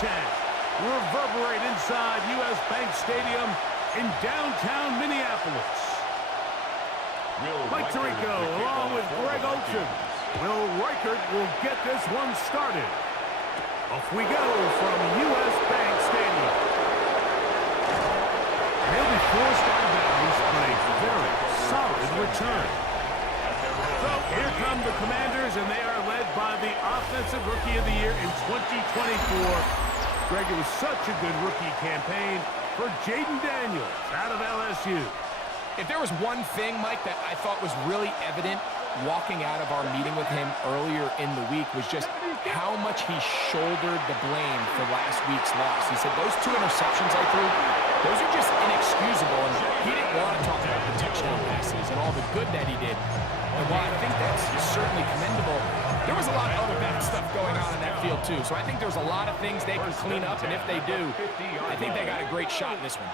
chant reverberate inside U.S. Bank Stadium in downtown Minneapolis. Mike Tirico along with Greg Ocean. Will Reichert will get this one started. Off we go from U.S. Bank Stadium. He'll be forced out of bounds, but a very solid return. So here come the Commanders, and they are led by the Offensive Rookie of the Year in 2024. Greg, it was such a good rookie campaign for Jaden Daniels out of LSU. If there was one thing, Mike, that I thought was really evident walking out of our meeting with him earlier in the week was just how much he shouldered the blame for last week's loss. He said those 2 interceptions I threw, those are just inexcusable, and he didn't want to talk about the touchdown passes and all the good that he did. And while I think that's certainly commendable, there was a lot of other bad stuff going on in that field too. So I think there's a lot of things they can clean up, and if they do, I think they got a great shot in this one.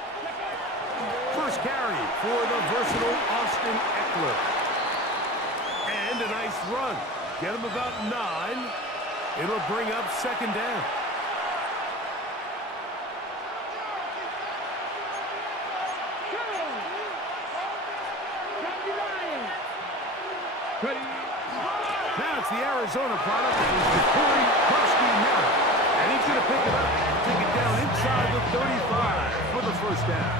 First carry for the versatile Austin Eckler. And a nice run. Get him about 9. It'll bring up second down. Now it's the Arizona product. It's Corey Krusty-Miller. And he's going to pick it up and take it down inside the 35 for the first down.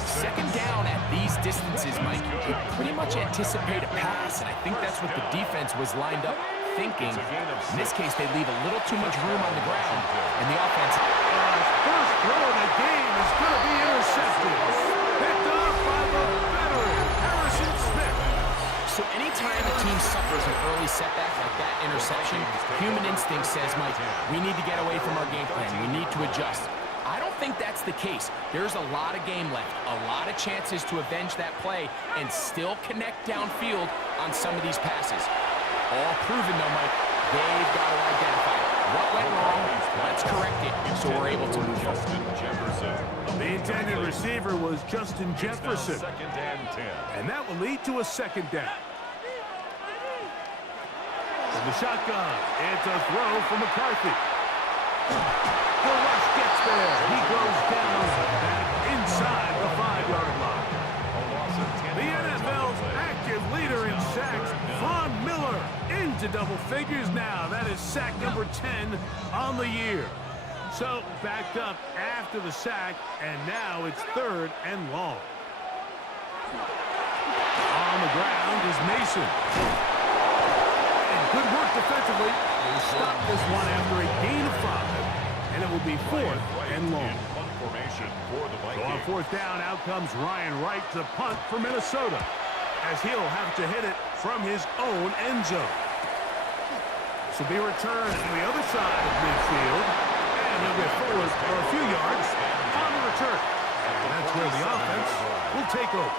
Second down at these distances, Mike, you pretty much anticipate a pass, and I think that's what the defense was lined up thinking. In this case, they leave a little too much room on the ground, and the offense... First throw of the game is going to be intercepted. Picked off by the veteran, Harrison Smith. So anytime a team suffers an early setback like that interception, human instinct says, Mike, we need to get away from our game plan. We need to adjust. I don't think that's the case. There's a lot of game left, a lot of chances to avenge that play and still connect downfield on some of these passes. All proven, though, Mike, they've got to identify what went wrong, let's correct it, so we're able to move forward. The intended receiver was Justin Jefferson, and that will lead to a second down. From the shotgun, it's a throw from McCarthy. The rush gets there. He goes down back inside the 5-yard line. The NFL's active leader in sacks, Von Miller, into double figures now. That is sack number 10 on the year. So backed up after the sack, and now it's 3rd and long. On the ground is Mason. And good work defensively. They stop this one after a gain of 5. And it will be 4th and long. So on 4th down, out comes Ryan Wright to punt for Minnesota, as he'll have to hit it from his own end zone. This will be returned to the other side of midfield, and he'll get forward for a few yards on the return. And that's where the offense will take over.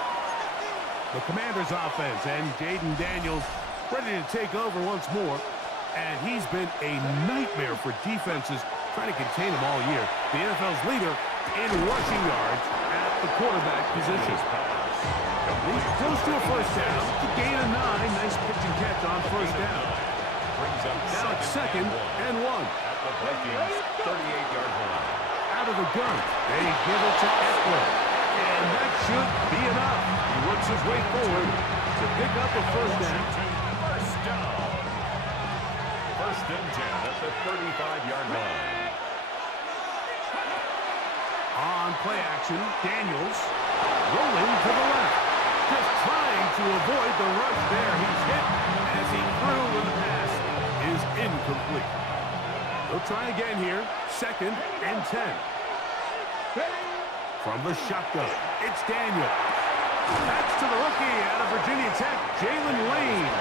The Commanders' offense and Jaden Daniels ready to take over once more. And he's been a nightmare for defenses trying to contain him all year. The NFL's leader in rushing yards at the quarterback position. He's close to a first down. To gain a 9. Nice pitch and catch on first down. Now it's 2nd and 1. At the Vikings 38-yard line. Out of the gun. They give it to Eckler. And that should be enough. He works his way forward to pick up a first down. First down. 1st and 10 at the 35-yard line. On play action, Daniels rolling to the left. Just trying to avoid the rush there. He's hit as he threw when the pass is incomplete. They'll try again here. 2nd and 10. From the shotgun, it's Daniels. That's to the rookie out of Virginia Tech, Jalen Lane.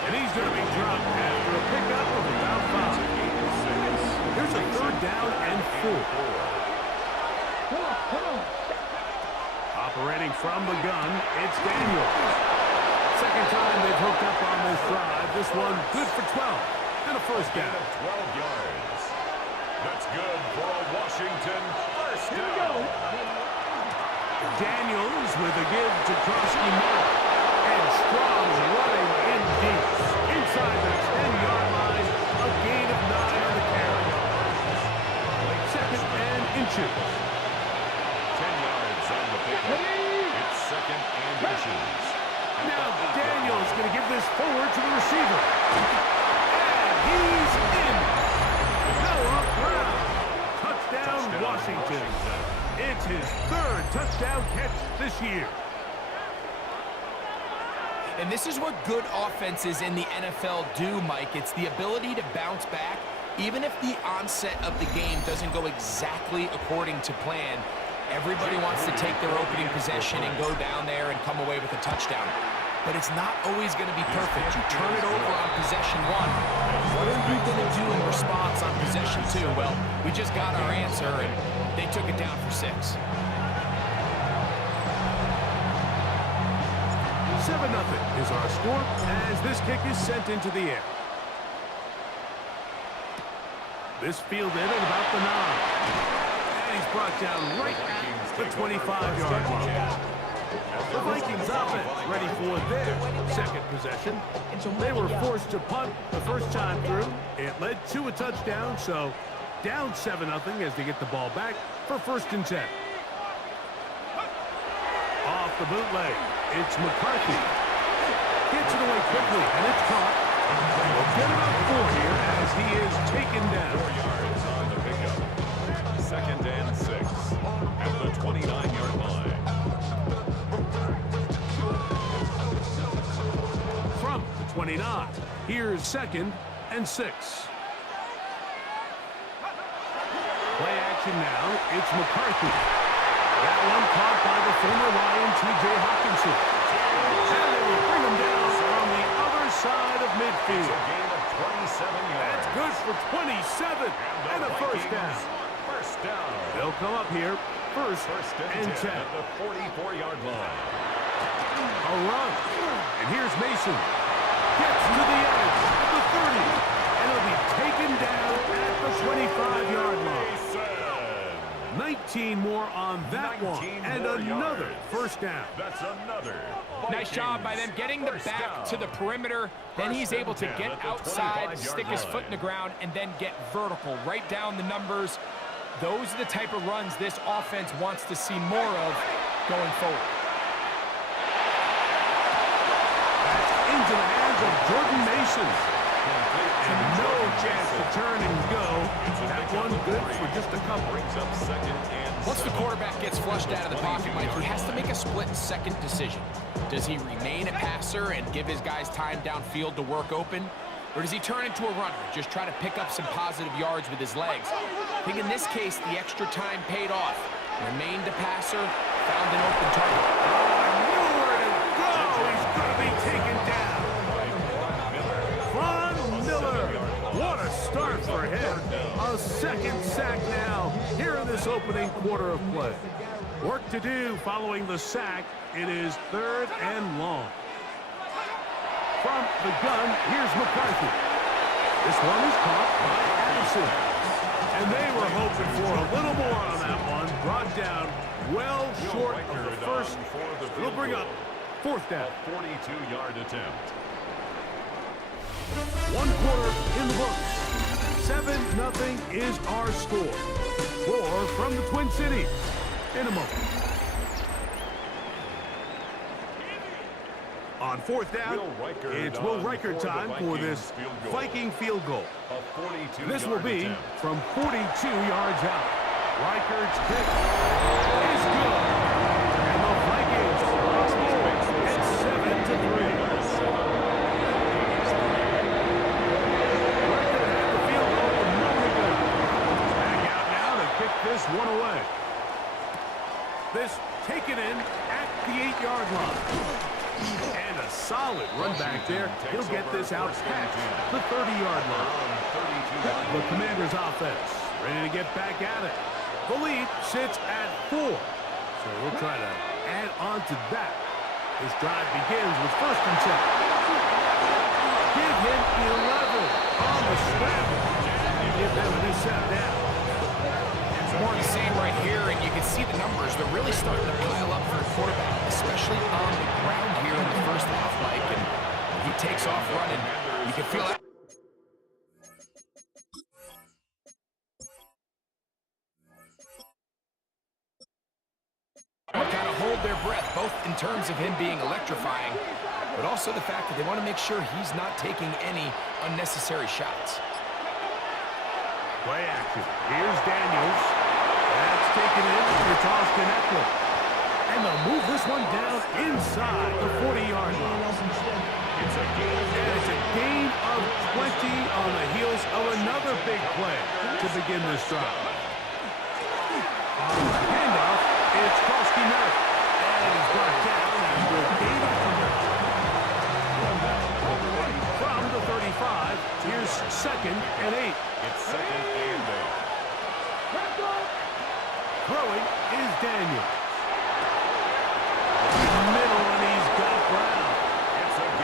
And he's going to be dropped after a pickup of about 5. Here's a 3rd down and 4. Operating from the gun, it's Daniels. Second time they've hooked up on this drive. This one good for 12 and a first down. 12 yards. That's good for a Washington first down. Daniels with a give to Krusty-Miller. And strong running in deep. Inside the 10-yard line, a gain of 9 on the carry. Now Daniel's going to give this forward to the receiver. And he's in. Noah Brown. Touchdown, Washington. It's his third touchdown catch this year. And this is what good offenses in the NFL do, Mike. It's the ability to bounce back, even if the onset of the game doesn't go exactly according to plan. Everybody wants to take their opening possession and go down there and come away with a touchdown. But it's not always going to be perfect. You turn it over on possession one. What are you going to do in response on possession two? Well, we just got our answer, and they took it down for 6. 7-0 is our score as this kick is sent into the air. This fielded at about the 9. And he's brought down right at the 25-yard line. The Vikings offense ready for their second possession. They were forced to punt the first time through. It led to a touchdown, so down 7-0 as they get the ball back for 1st and 10. Off the bootleg, it's McCarthy. Gets it away quickly, and it's caught. We'll get about 4 here as he is taken down. 4 yards on the pickup. 2nd and 6 at the 29-yard line. From the 29, here's 2nd and 6. Play action now, it's McCarthy. That one caught by the former Lion, T.J. Hawkinson. And they will bring him down on the other side of midfield. It's a gain of 27 yards. That's good for 27 and a first down. First down. They'll come up here, first and 10. At the 44-yard line. A run. And here's Mason. Gets to the edge at the 30. And he'll be taken down at the 25-yard line. 19 more on that one. And another first down. That's another. Nice job by them getting the back to the perimeter. Then he's able to get outside, stick his foot in the ground, and then get vertical. Right down the numbers. Those are the type of runs this offense wants to see more of going forward. Into the hands of Jordan Mason. And no chance to turn and go. That one good for just a couple. Once the quarterback gets flushed out of the pocket, Mike, he has to make a split-second decision. Does he remain a passer and give his guys time downfield to work open? Or does he turn into a runner, just try to pick up some positive yards with his legs? I think in this case, the extra time paid off. Remained a passer, found an open target. Nowhere to go. He's going to be taken down. Von Miller. What a start for him. A 2nd sack now here in this opening quarter of play. Work to do following the sack. It is 3rd and long. From the gun, here's McCarthy. This one is caught by Addison. And they were hoping for a little more on that one. Brought down well short of the first. It'll bring up 4th down. 42-yard attempt. 1 quarter in the books. 7-0 is our score. More from the Twin Cities in a moment. On 4th down, it's Will Riker time for this Viking field goal. This will be from 42 yards out. Riker's kick is good. And the Vikings it's 7-3. Riker had the field goal a moment ago. Back out now to kick this one away. This taken in at the 8-yard line. And a solid run back there. He'll get this out past the 30-yard line. The Commanders' offense ready to get back at it. The lead sits at 4. So we'll try to add on to that. This drive begins with 1st and 10. Give him 11 on the scramble. And give them a new set down. More of the same right here, and you can see the numbers. They're really starting to pile up for a quarterback, especially on the ground here in the first half, Mike. And he takes off running. You can feel that. Kind of hold their breath, both in terms of him being electrifying but also the fact that they want to make sure he's not taking any unnecessary shots. Play action. Here's Daniels. That's taken in for toss to Eckler. And they'll move this one down inside the 40-yard line. It's a gain of 20 on the heels of another big play to begin this drive. On the handoff, it's Kosky Merritt. And he's brought down after a gain of 3. From the 35, here's 2nd and 8. It's 2nd and 8. Throwing is Daniels. Middle, and he's got Brown.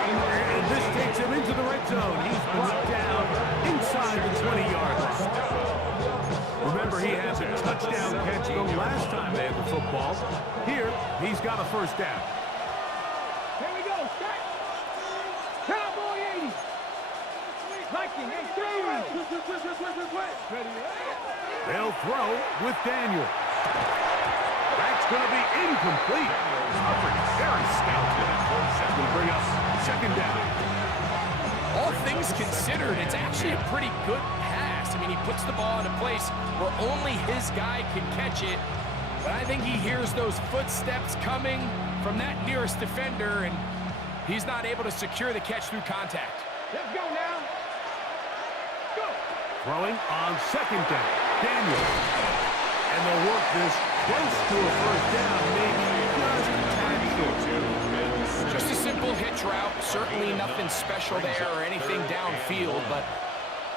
And this takes him into the red zone. He's brought down inside the 20-yard line. Remember, he has a touchdown catch the last time they had the football. Here, he's got a first down. Here we go. Start. Cowboy 80. Viking 18. They'll throw with Daniel. That's going to be incomplete. Very stout. That's going to bring us 2nd down. All things considered, it's actually a pretty good pass. I mean, he puts the ball in a place where only his guy can catch it. But I think he hears those footsteps coming from that nearest defender, and he's not able to secure the catch through contact. Let's go now. Go. Throwing on 2nd down. Daniel. And they'll work this close to a first down, maybe just a tad short. Just a simple hitch route. Certainly nothing special there or anything downfield, but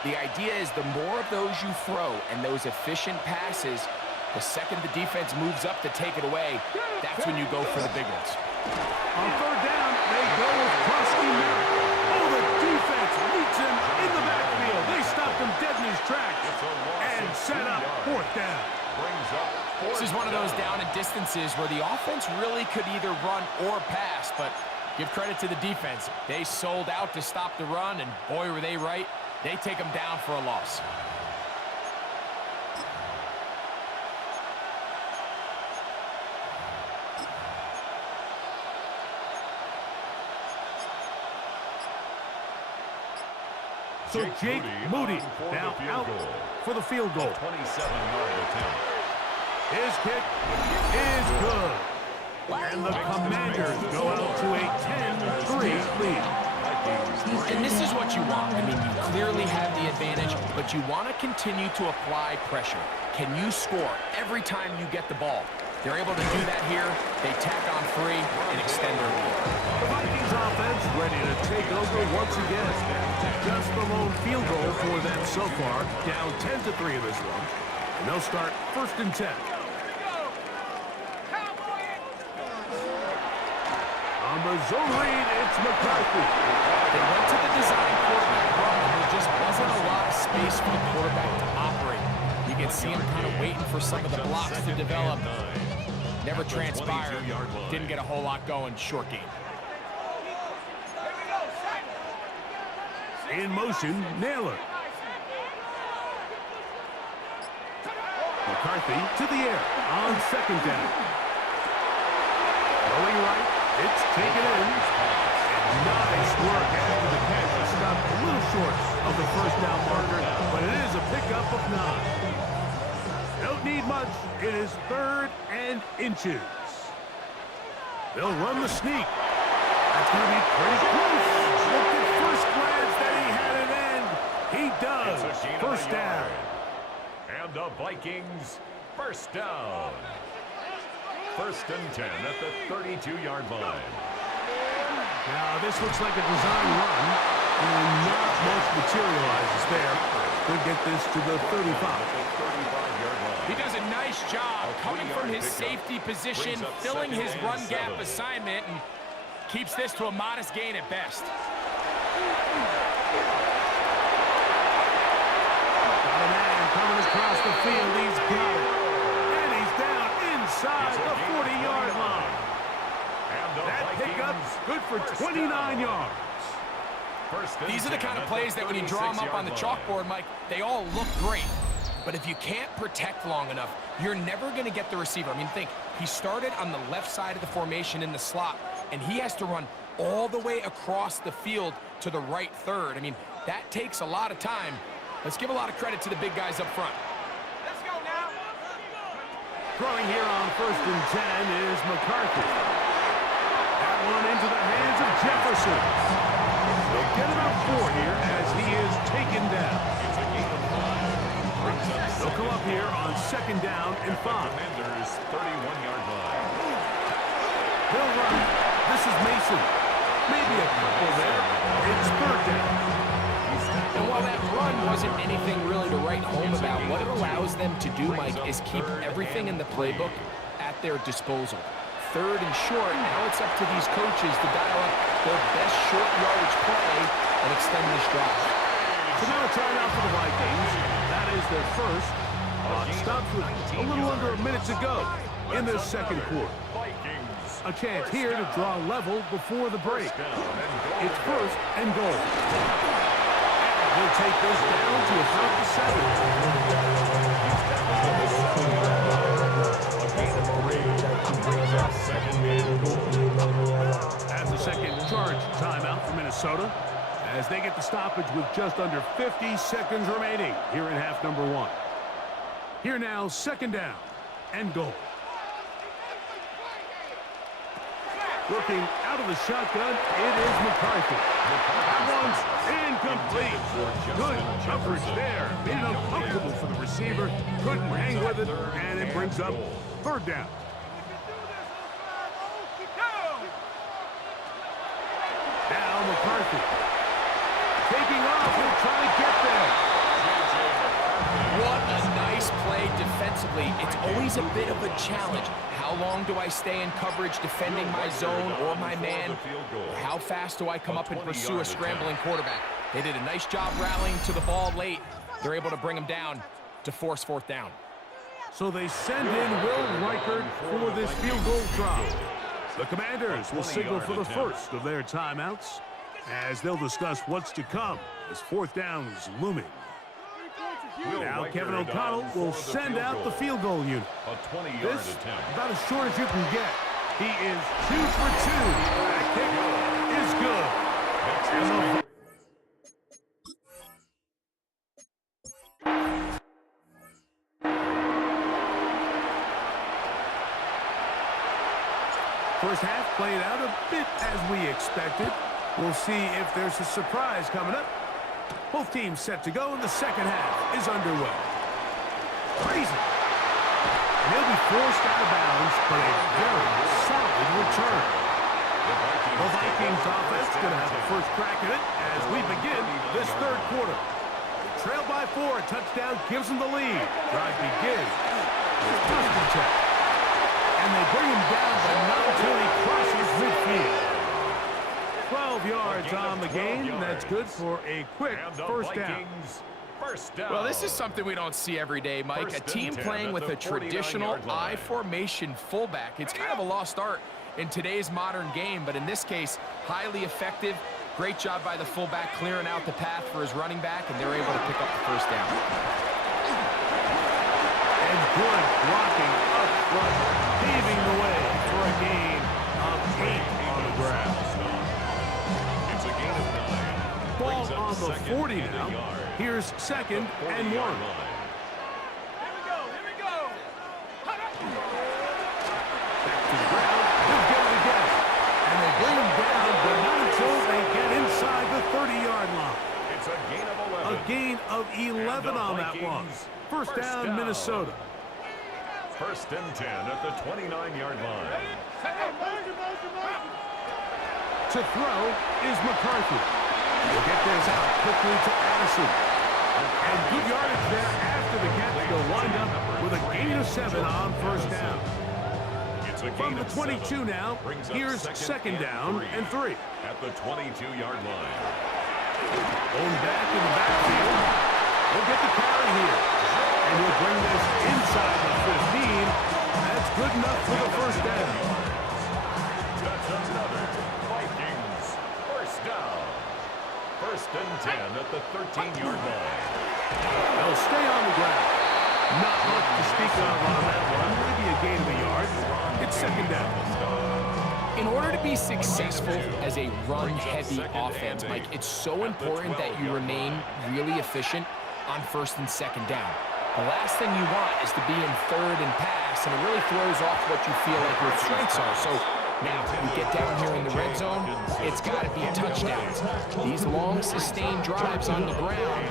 the idea is the more of those you throw and those efficient passes, the second the defense moves up to take it away, that's when you go for the big ones. On 3rd down, they go with Kosky Merritt. Oh, the defense meets him in the backfield. They stopped him dead in his tracks and set up 4th down. This is one of those down and distances where the offense really could either run or pass, but give credit to the defense. They sold out to stop the run, and boy, were they right. They take them down for a loss. So Jake Moody now out for the field goal. 27-yard attempt. His kick is good. And the Commanders go out to a 10-3 lead. And this is what you want. I mean, you clearly have the advantage, but you want to continue to apply pressure. Can you score every time you get the ball? They're able to do that here. They tack on 3 and extend their lead. The Vikings offense ready to take over once again. Just the lone field goal for them so far, down 10-3 in this one. And they'll start 1st and 10. On the zone read, it's McCarthy. They went to the design quarterback run, and there just wasn't a lot of space for the quarterback to operate. You can see him kind of waiting for some of the blocks to develop. Never transpired. Didn't get a whole lot going. Short game. In motion, Naylor. McCarthy to the air on 2nd down. Going right, it's taken in. And nice work after the catch. It stopped a little short of the first down marker, but it is a pickup of 9. Don't need much. It is 3rd and inches. They'll run the sneak. That's going to be pretty close. Look at first glance that he had an end. He does. First down. And the Vikings, first down. 1st and 10 at the 32-yard line. Now, this looks like a design run, and not much materializes there. Could get this to the 35. He does a nice job coming from his safety position, filling his run gap assignment, and keeps this to a modest gain at best. Got a man coming across the field. He's got it. And he's down inside the 40-yard line. That pickup's good for 29 yards. These are the kind of plays that when you draw them up on the chalkboard, Mike, they all look great. But if you can't protect long enough, you're never going to get the receiver. I mean, think, he started on the left side of the formation in the slot, and he has to run all the way across the field to the right third. I mean, that takes a lot of time. Let's give a lot of credit to the big guys up front. Let's go now. Throwing here on 1st and 10 is McCarthy. That one into the hands of Jefferson. They'll get about 4 here as he is taken down. They'll come up here on 2nd down and 5. Commanders 31-yard line. They'll run. This is Mason. Maybe a couple there. It's 3rd down. And while that run wasn't anything really to write home about, what it allows them to do, Mike, is keep everything in the playbook at their disposal. 3rd and short, now it's up to these coaches to dial up their best short yardage play and extend this drive. So now a timeout for the Vikings. That is their first. Stops with a little under a minute to go in this 2nd quarter. A chance here to draw level before the break. It's 1st and goal. He'll take this down to about the 7. As the second charge timeout for Minnesota, as they get the stoppage with just under 50 seconds remaining here in half number 1. Here now, 2nd down and goal. Working out of the shotgun, it is McCarthy. That one's incomplete. Good coverage there. Made it uncomfortable for the receiver. Couldn't hang with it, and it brings up 3rd down. Now McCarthy. Taking off, he'll try to get there. What a nice play defensively. It's always a bit of a challenge. How long do I stay in coverage defending my zone or my man? Or how fast do I come up and pursue a scrambling quarterback? They did a nice job rallying to the ball late. They're able to bring him down to force 4th down. So they send in Will Reichert for this field goal try. The Commanders will signal for the first of their timeouts as they'll discuss what's to come as 4th down is looming. Now Kevin O'Connell will send out the field goal unit. This, about as short as you can get. He is 2 for 2. That kick is good. First half played out a bit as we expected. We'll see if there's a surprise coming up. Both teams set to go, and the 2nd half is underway. Crazy. And he'll be forced out of bounds, but a very solid return. The Vikings offense going to have the first crack at it as we begin this 3rd quarter. Trailed by 4, a touchdown gives them the lead. Drive begins with Justin check. And they bring him down, but not until he crosses midfield. 12 yards on the game. That's good for a quick 1st down. Well, this is something we don't see every day, Mike. A team playing with a traditional I formation fullback. It's kind of a lost art in today's modern game, but in this case, highly effective. Great job by the fullback clearing out the path for his running back, and they're able to pick up the 1st down. And good blocking up front, paving the way for a gain of 8 on the ground. Ball on the 40 now. Here's 2nd and 1. Here we go. Back to the ground. He'll get it again. And they bring him down, but not until they get inside the 30-yard line. It's a gain of 11. A gain of 11 on that one. First down, Minnesota. 1st and 10 at the 29-yard line. To throw is McCarthy. He'll get this out quickly to Addison. And good yardage there after the catch. They'll wind up with a gain of 7 on 1st down. From the 22 now, here's 2nd down and 3. At the 22-yard line. Going back in the backfield. He'll get the carry here. And he'll bring this inside the 15. That's good enough for the 1st down. That's another Vikings 1st down. 1st and 10 at the 13-yard line. They'll stay on the ground. Not much to speak of on that one. Maybe a gain of a yard. It's 2nd down. In order to be successful as a run-heavy offense, Mike, it's so important that you remain really efficient on first and second down. The last thing you want is to be in third and pass, and it really throws off what you feel like your strengths are. So now, we get down here in the red zone, it's got to be touchdowns. These long, sustained drives on the ground,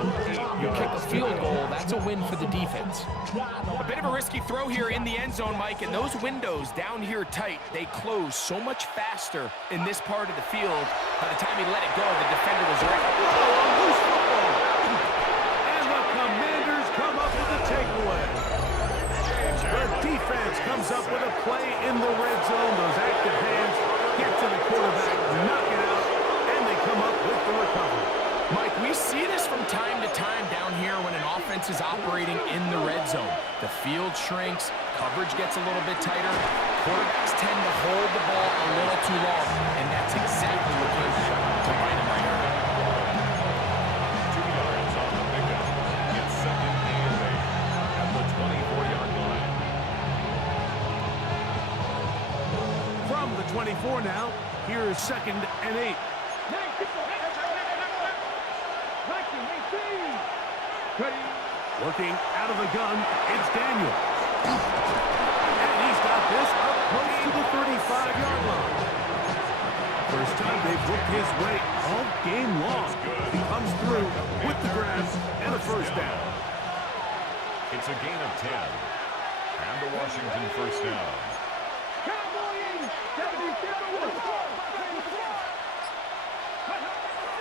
you kick a field goal, that's a win for the defense. A bit of a risky throw here in the end zone, Mike, and those windows down here tight, they close so much faster in this part of the field. By the time he let it go, the defender was ready. And the Commanders come up with a takeaway. The defense comes up with a play in the red zone. Those active hands get to the quarterback, knock it out, and they come up with the recovery. Mike, we see this from time to time down here when an offense is operating in the red zone. The field shrinks, coverage gets a little bit tighter, quarterbacks tend to hold the ball a little too long, and that's exactly what came to bite them right here. 2 yards on the pickup. It's second and 8 at the 24-yard line. From the 24 now, here is second and 8. Working out of the gun, it's Daniel. And he's got this up close to the 35-yard line. First time they've worked his way all game long. He comes through with the grab and a first down. It's a gain of 10. And the Washington first down.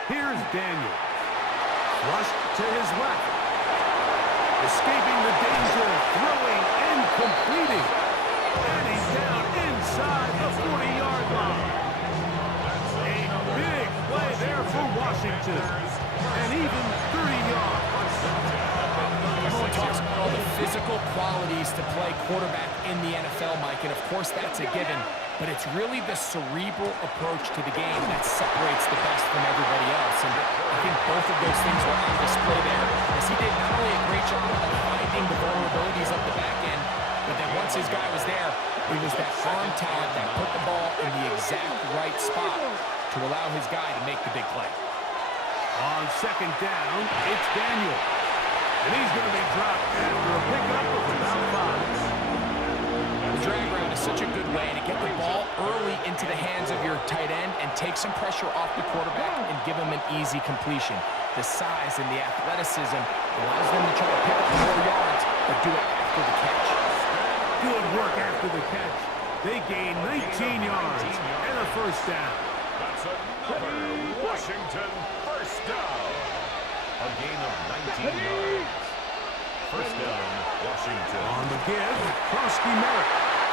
Here's Daniel. Flushed to his left. Escaping the danger, throwing and completing. And he's down inside the 40-yard line. A big play there for Washington. And even 30 yards. Everyone talks about all the physical qualities to play quarterback in the NFL, Mike, and of course that's a given. But it's really the cerebral approach to the game that separates the best from everybody else. And I think both of those things were on display there, as he did not only a great job of finding the vulnerabilities of the back end, but then once his guy was there, it was that arm talent that put the ball in the exact right spot to allow his guy to make the big play. On second down, it's Daniel. And he's going to be dropped after a pickup of about 5. The drag route is such a good way to get the ball early into the hands of your tight end and take some pressure off the quarterback and give him an easy completion. The size and the athleticism allows them to try to pick up more yards, but do it after the catch. Good work after the catch. They gain 19 yards and a first down. That's another Washington first down. A gain of 19 yards. First down, Washington. On the give, Krosky Merritt.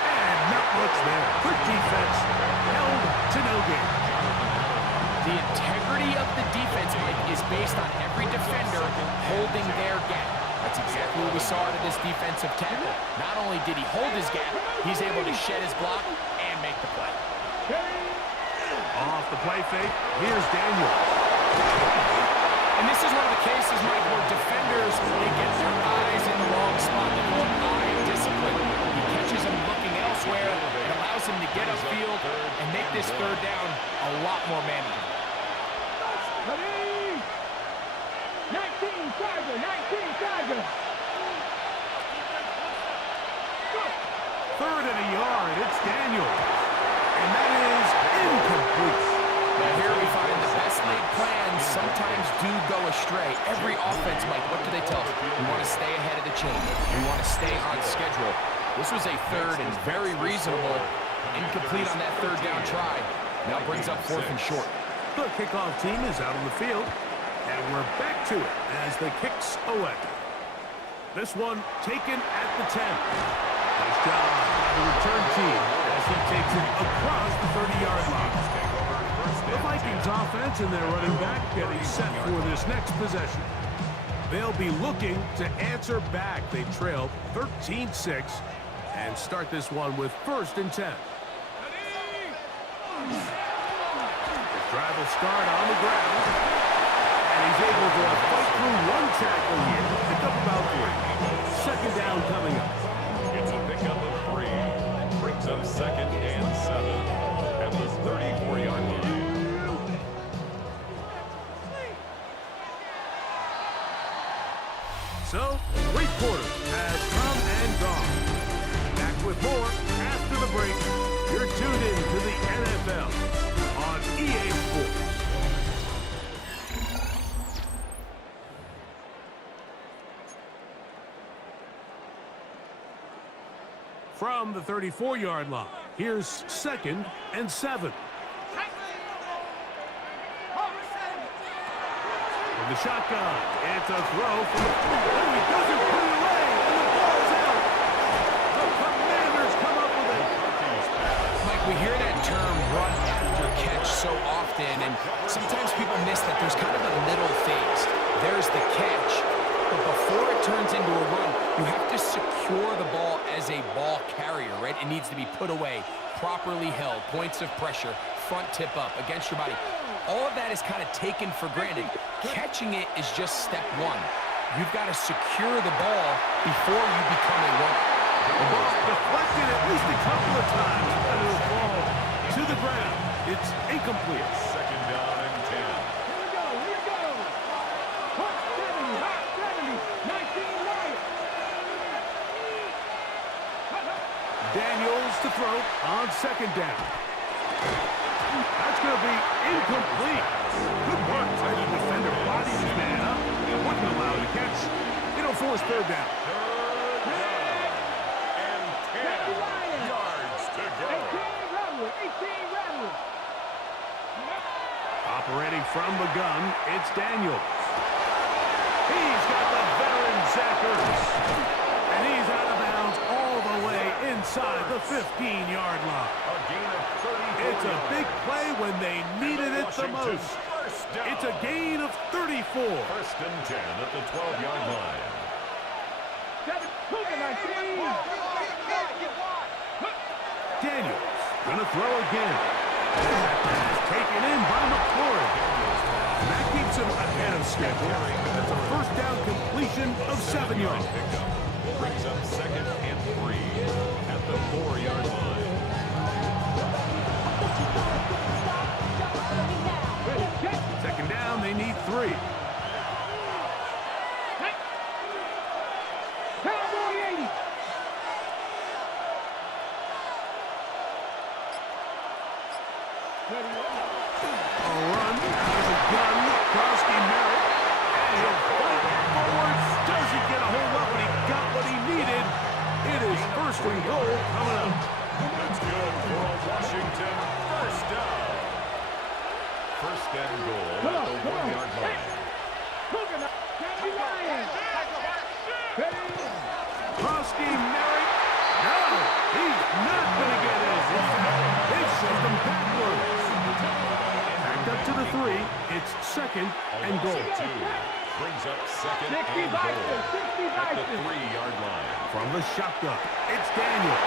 And not much there. Good defense. Held to no gain. The integrity of the defense, Mike, is based on every defender holding their gap. That's exactly what we saw out of this defensive tackle. Not only did he hold his gap, he's able to shed his block and make the play. Off the play fake, here's Daniel. And this is one of the cases, Mike, where defenders, they get their eyes in the wrong spot. They call it eye discipline. He catches him looking elsewhere. It allows him to get upfield and make this third down a lot more manageable. 19 Tiger. Third and a yard, it's Daniel. And that is incomplete. Now here we find the best laid plans sometimes do go astray. Every offense, Mike, what do they tell us? We want to stay ahead of the chain. We want to stay on schedule. This was a third and very reasonable. Incomplete on that third down try. Now brings up fourth and short. The kickoff team is out on the field. And we're back to it as the kicks away. This one taken at the 10. Nice job by the return team as he takes it across the 30-yard line. The Vikings offense and their running back getting set for this next possession. They'll be looking to answer back. They trail 13-6 and start this one with first and 10. The drive will start on the ground. And he's able to fight through one tackle here. Pick up about 3. Second down coming up. It's a pickup of 3. brings up 2nd and 7 at the 34-yard line. So, 3 quarters has come and gone. Back with more after the break. You're tuned in to the NFL on EA Sports. From the 34-yard line, here's 2nd and 7. From the shotgun, it's a throw from the... Oh, he doesn't put it away, and the ball's out. The Commanders come up with it. Mike, we hear that term run after catch so often, and sometimes people miss that there's kind of a middle phase. There's the catch, but before it turns into a run, you have to secure the ball as a ball carrier, right? It needs to be put away, properly held, points of pressure, front tip up against your body. All of that is kind of taken for granted. Catching it is just step one. You've got to secure the ball before you become a runner. The ball deflected at least a couple of times, and it'll fall to the ground. It's incomplete. 2nd down and 10. Here we go, here we go. Hot 70, 19 Lions. Daniels to throw on 2nd down. That's going to be incomplete. Good work by the defender. Bodies his man up. Wouldn't allow the catch. It'll force 3rd down. 3rd down and 10 yards to go. 18 Rattler. Operating from the gun, it's Daniels. He's got the veteran Zachers. And he's out of bounds all the way inside the 15-yard line. A gain of 34. It's a big play when they needed it the most. It's a gain of 34. 1st and 10 at the 12-yard line. Daniels gonna throw again. Taken in by McCoy. That keeps him ahead of schedule. That's a 1st down completion of 7 yards. Brings up 2nd and 3 at the 4-yard line. Second down, they need 3. Cowboy 80. A run out of the gun. Krosky Merritt. And he'll fight forward. Doesn't get a hold up, but he got what he needed. It is 1st and goal coming up. That's good for a Washington 1st down. 1st and goal at the 1-yard line. Krosky Merritt. No, he's not going to get it. In fact, they sent him backwards. Backed up to the 3. It's 2nd and goal. 2 brings up 2nd and goal at the 3-yard line. From the shotgun, it's Daniel.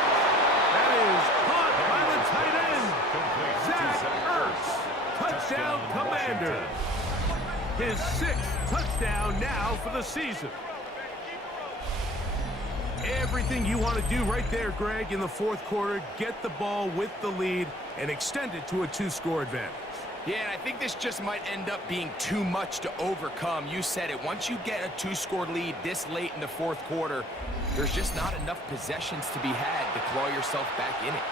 That is caught by the tight end. Zach Ertz. Touchdown, Commander. His 6th touchdown now for the season. Everything you want to do right there, Greg, in the 4th quarter. Get the ball with the lead and extend it to a 2-score advantage. Yeah, and I think this just might end up being too much to overcome. You said it. Once you get a 2-score lead this late in the 4th quarter, there's just not enough possessions to be had to claw yourself back in it.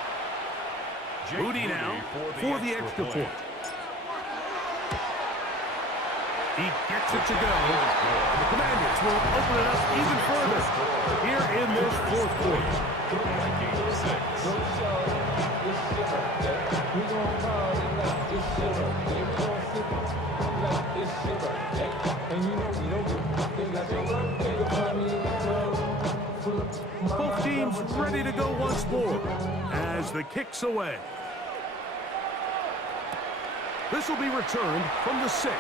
Moody now for the extra point. He gets it to go. The Commanders will open it up even further here in this 4th quarter. Both teams ready to go once more as the kick's away. This will be returned from the 6.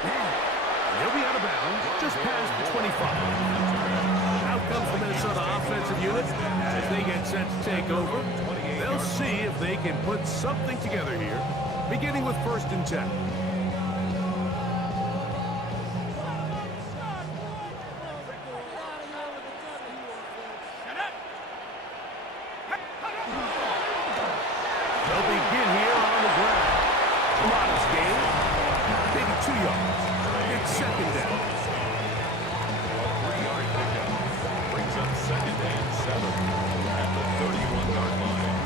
They'll be out of bounds just past the 25. Out comes the Minnesota offensive unit as they get set to take over. They'll see if they can put something together here, beginning with 1st and 10. 2 yards. It's second down. A 3-yard pickup brings up second and 7 at the 31-yard line.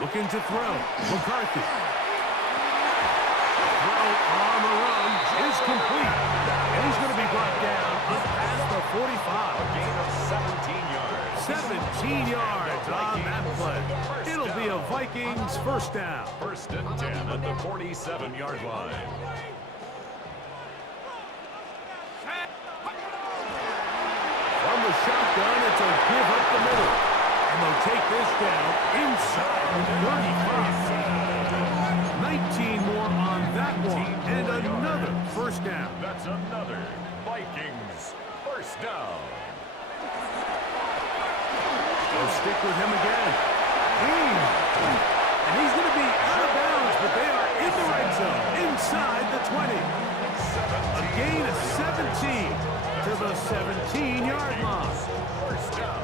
Looking to throw. McCarthy. Throw on the run is complete. And he's going to be brought down up past the 45. A gain of 17 yards. 17 yards on that play. It'll be a Vikings first down. First and 10 at the 47-yard line. From the shotgun, it's a give up the middle. And they'll take this down inside the 35. 19 more on that one. And another first down. That's another Vikings first down. They'll stick with him again. And he's going to be out of bounds, but they are in the red zone, inside the 20. A gain of 17 to the 17-yard line. First down.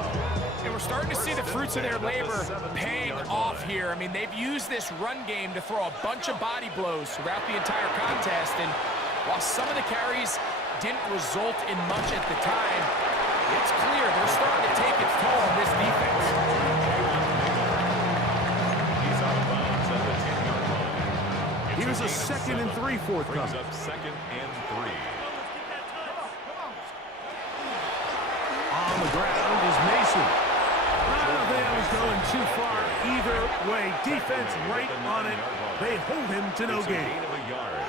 And we're starting to see the fruits of their labor paying off here. I mean, they've used this run game to throw a bunch of body blows throughout the entire contest. And while some of the carries didn't result in much at the time, it's clear they're starting to take its toll on this defense. He's out of bounds at the 10-yard line. Here's a 2nd and 3 forthcoming. Brings up 2nd and 3. On the ground is Mason. I don't think I was going too far either way. Defense right on it. They hold him to no It's a gain. gain of a yard.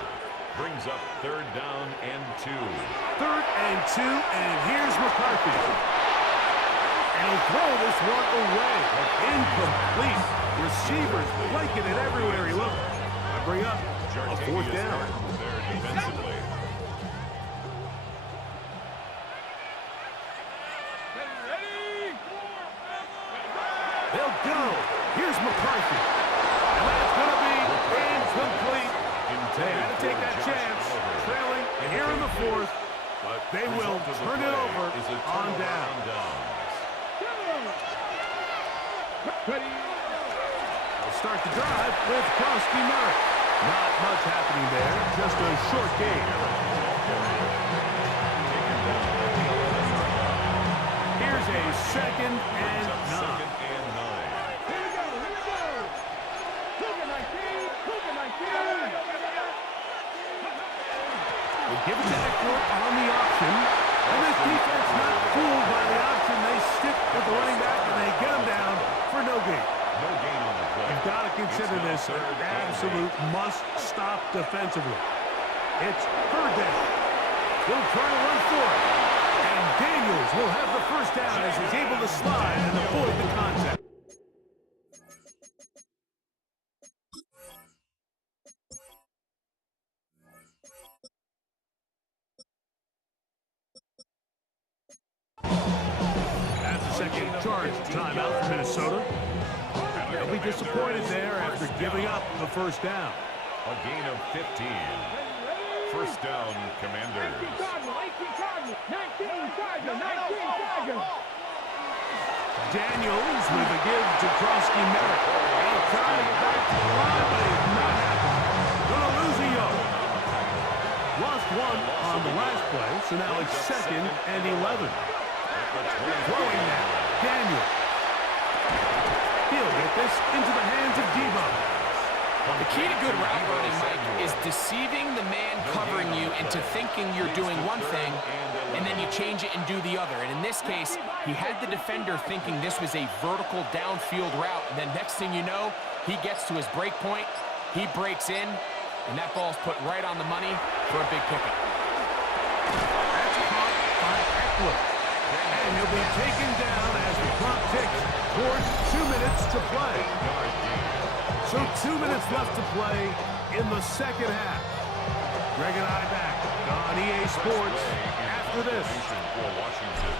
Brings up 3rd down and 2. 3rd and 2, and here's McCarthy. And he'll throw this one away. Incomplete. Receivers liking it everywhere he looks. I bring up a 4th down. There defensively. They'll go. Here's McCarthy. And that's going to be incomplete. They had to take that chance, trailing here in the 4th, but they will turn it over on down. They'll start the drive with Krosky Merritt. Not much happening there, just a short gain. Here's a 2nd and 9. Give it to Eckler on the option. And this defense not fooled by the option. They stick with the running back and they get him down for no gain. No gain on the play. You've got to consider this an absolute must-stop defensively. It's 3rd down. They'll try to run for it. And Daniels will have the first down as he's able to slide and avoid the contact. Charge timeout for Minnesota. They'll be disappointed there after giving up the first down. A gain of 15. First down, Commanders. Daniels with a give to Krosky Merritt. He'll try to get back to the line, but he's not happy. Gonna lose a yard. Lost one on the last play, so now it's 2nd and 11. Throwing now, Daniel. He'll get this into the hands of Debo. The key to good route running, Mike, is deceiving the man covering you into thinking you're doing one thing, and then you change it and do the other. And in this case, he had the defender thinking this was a vertical downfield route, and then next thing you know, he gets to his break point, he breaks in, and that ball's put right on the money for a big pickup. That's caught by Eckler. And he'll be taken down as the clock ticks towards 2 minutes to play. So 2 minutes left to play in the second half. Greg and I back on EA Sports after this. For Washington.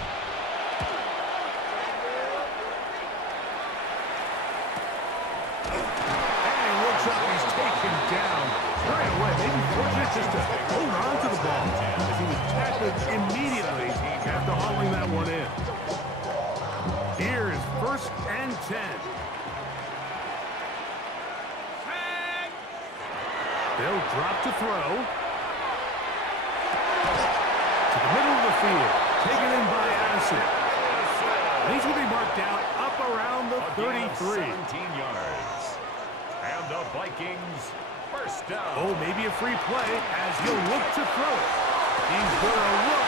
And he looks up, he's taken down right away. Maybe fortunate just to hold on to the ball as he was tackled immediately at the hauling that one in. Here's 1st and 10. They'll drop to throw. To the middle of the field. Taken in by Addison. These will be marked down up around the 33. 17 yards. And the Vikings, first down. Oh, maybe a free play as he'll look to throw it. He's going to look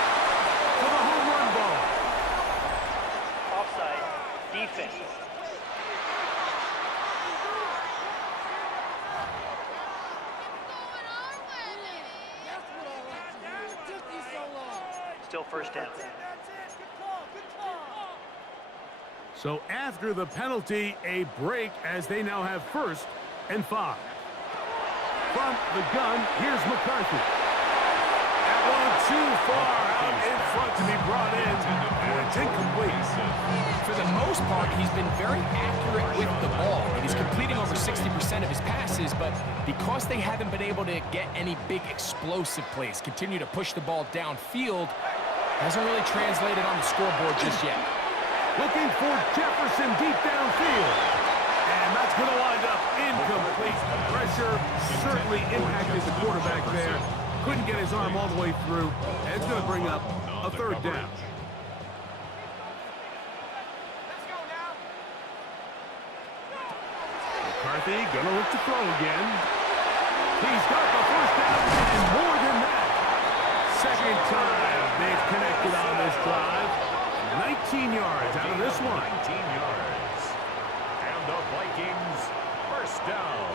for the home run ball. Offside. Defense. Still first down. So after the penalty, a break as they now have 1st and 5. From the gun, here's McCarthy. That one too far out in front to be brought in, and it's incomplete. For the most part, he's been very accurate with the ball. He's completing over 60% of his passes, but because they haven't been able to get any big explosive plays, continue to push the ball downfield, hasn't really translated on the scoreboard just yet. Looking for Jefferson deep downfield. And that's going to wind up incomplete. Pressure certainly impacted the quarterback there. Couldn't get his arm all the way through. And it's going to bring up a 3rd down. McCarthy going to look to throw again. He's got the 1st down and more than that. 2nd time they've connected on this drive. 19 yards out of this one. 19 yards. And the Vikings, first down.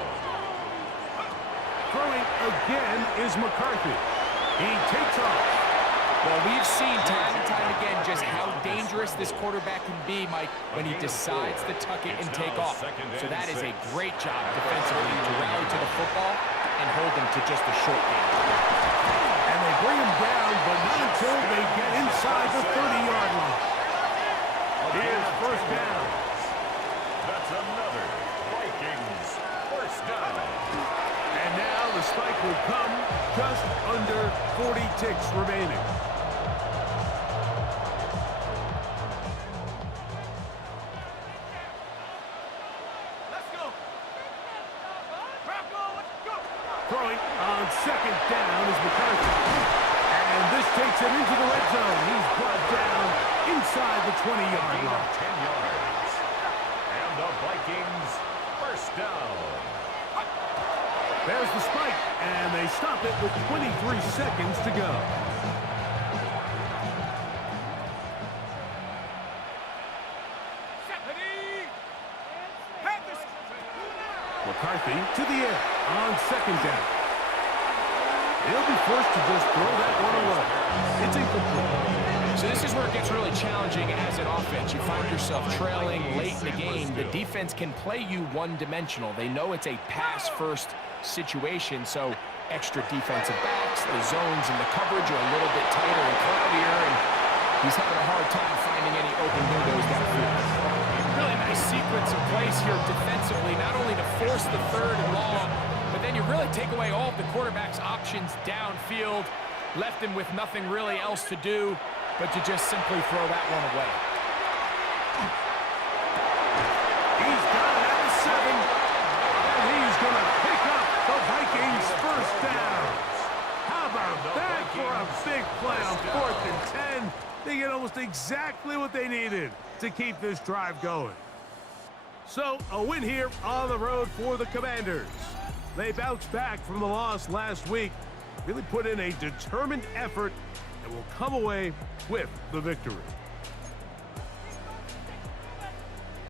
Throwing again is McCarthy. He takes off. Well, we've seen time and time again just how dangerous this quarterback can be, Mike, when he decides to tuck it and take off. So that is a great job defensively to rally to the football and hold him to just a short game. And they bring him down, but not until they get inside the 30-yard line. Here's 1st down. That's another Vikings first down. And now the spike will come just under 40 ticks remaining. Let's go. Throwing on 2nd down is McCarthy. And this takes him into the red zone. He's brought down inside the 20-yard line. 10 yards. And the Vikings, first down. There's the spike, and they stop it with 23 seconds to go. McCarthy to the air on 2nd down. He'll be forced to just throw that one away. It's incomplete. So this is where it gets really challenging as an offense. You find yourself trailing late in the game. The defense can play you one-dimensional. They know it's a pass-first situation, so extra defensive backs, the zones and the coverage are a little bit tighter and cloudier, and he's having a hard time finding any open windows downfield. Really nice sequence of plays here defensively, not only to force the 3rd and long, but then you really take away all of the quarterback's options downfield, left him with nothing really else to do but to just simply throw that one away. He's got it at the 7, and he's going to pick up the Vikings' 1st down. How about that for a big play on 4th and 10? They get almost exactly what they needed to keep this drive going. So, a win here on the road for the Commanders. They bounced back from the loss last week, really put in a determined effort, and will come away with the victory.